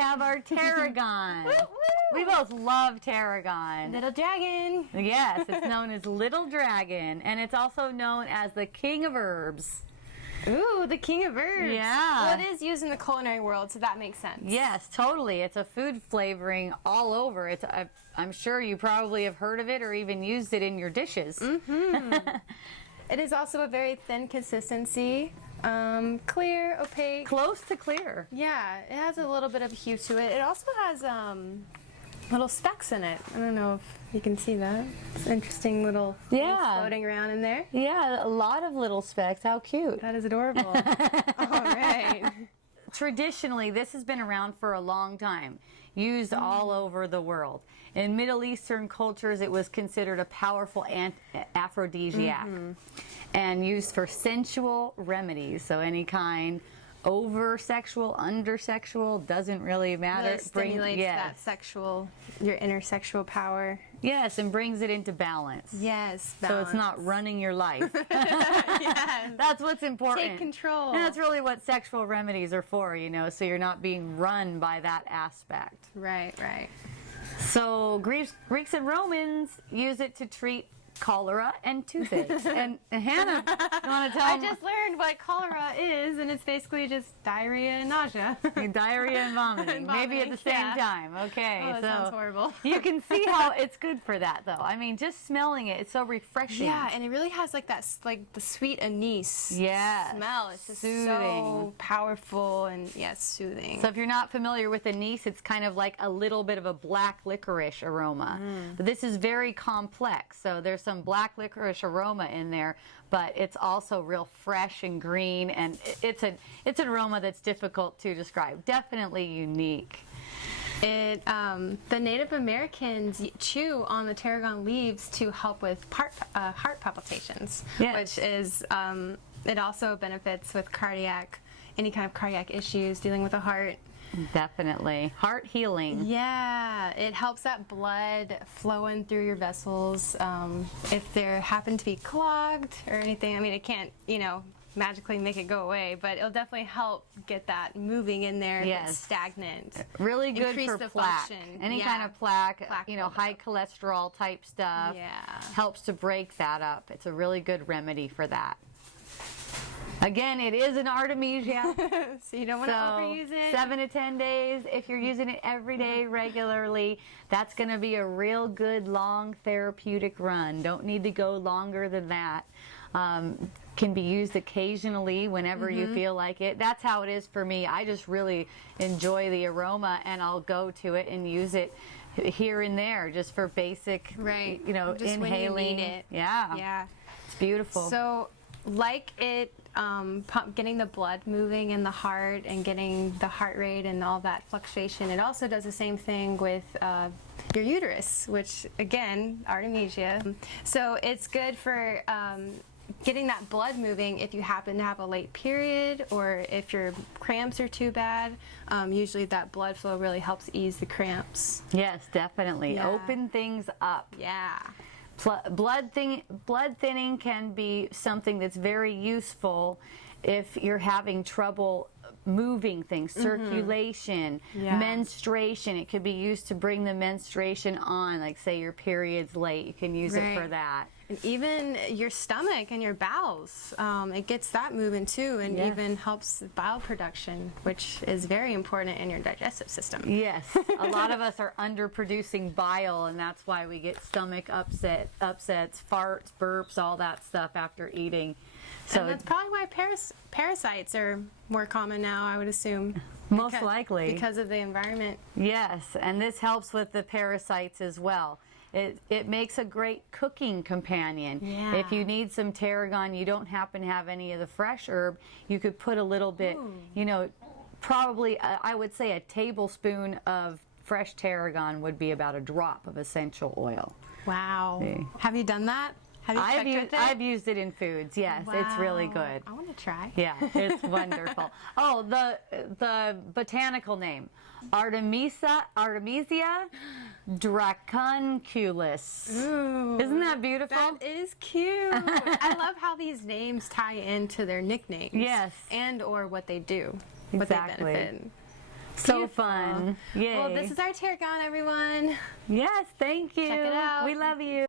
have our tarragon. We both love tarragon. Little dragon. Yes, it's known as little dragon, and it's also known as the king of herbs. Ooh, the king of herbs. Yeah. Well, it is used in the culinary world, so that makes sense. Yes, totally. It's a food flavoring all over. I'm sure you probably have heard of it or even used it in your dishes. Mm-hmm. It is also a very thin consistency, clear, opaque. Close to clear. Yeah, it has a little bit of hue to it. It also has little specks in it. I don't know if you can see that. It's interesting little things floating around in there. Yeah, a lot of little specks. How cute. That is adorable. All right. Traditionally, this has been around for a long time, used all over the world. In Middle Eastern cultures, it was considered a powerful aphrodisiac and used for sensual remedies. So any kind, over sexual, under sexual, doesn't really matter. It stimulates that sexual, your inner sexual power. Yes, and brings it into balance. Yes, balance. So it's not running your life. Yes. That's what's important. Take control. And that's really what sexual remedies are for, you know, so you're not being run by that aspect. Right, right. So Greeks and Romans use it to treat cholera and toothaches. And Hannah, you want to tell I them? just learned what cholera is, and it's basically just diarrhea and nausea. Diarrhea and vomiting, maybe at the same time. Okay, Oh, that sounds horrible. You can see how it's good for that, though. I mean, just smelling it, it's so refreshing. Yeah, and it really has like that, like the sweet anise smell. It's just soothing. so powerful and soothing. So if you're not familiar with anise, it's kind of like a little bit of a black licorice aroma. But this is very complex, so there's some black licorice aroma in there, but it's also real fresh and green, and it's an aroma that's difficult to describe. Definitely unique. The Native Americans chew on the tarragon leaves to help with heart palpitations, which is it also benefits with any kind of cardiac issues, dealing with the heart. Definitely. Heart healing. Yeah, it helps that blood flowing through your vessels. If there happen to be clogged or anything, I mean, it can't, magically make it go away, but it'll definitely help get that moving in there. Yes. Stagnant. Really good Increase for the plaque. function. Any kind of plaque high cholesterol type stuff. Yeah. Helps to break that up. It's a really good remedy for that. Again, it is an artemisia. So you don't want to overuse it. 7 to 10 days. If you're using it every day regularly, that's going to be a real good long therapeutic run. Don't need to go longer than that. Can be used occasionally whenever you feel like it. That's how it is for me. I just really enjoy the aroma, and I'll go to it and use it here and there just for basic, just inhaling. When you need it. Yeah. Yeah. It's beautiful. So like it getting the blood moving in the heart and getting the heart rate and all that fluctuation, it also does the same thing with your uterus, which again, artemisia. So it's good for getting that blood moving if you happen to have a late period or if your cramps are too bad. Usually that blood flow really helps ease the cramps. Yes, definitely. Yeah. Open things up. Yeah. Blood thinning can be something that's very useful if you're having trouble moving things, circulation, menstruation. It could be used to bring the menstruation on, like say your period's late. You can use it for that. And even your stomach and your bowels, it gets that moving too, and even helps bile production, which is very important in your digestive system. Yes, a lot of us are underproducing bile, and that's why we get stomach upsets, farts, burps, all that stuff after eating. So and that's probably why parasites are more common now, I would assume. Most likely. Because of the environment. Yes, and this helps with the parasites as well. It makes a great cooking companion. Yeah. If you need some tarragon, you don't happen to have any of the fresh herb, you could put a little bit, probably, I would say a tablespoon of fresh tarragon would be about a drop of essential oil. Wow. See? Have you done that? Have you I've used it in foods, yes. Wow. It's really good. I want to try. Yeah, it's wonderful. Oh, the botanical name, Artemisia dracunculus. Ooh, isn't that beautiful? That is cute. I love how these names tie into their nicknames. Yes. And or what they do. Exactly. What they benefit. So Beautiful. fun. Yay. Well, this is our Tarragon, everyone. Yes, thank you. Check it out. We love you.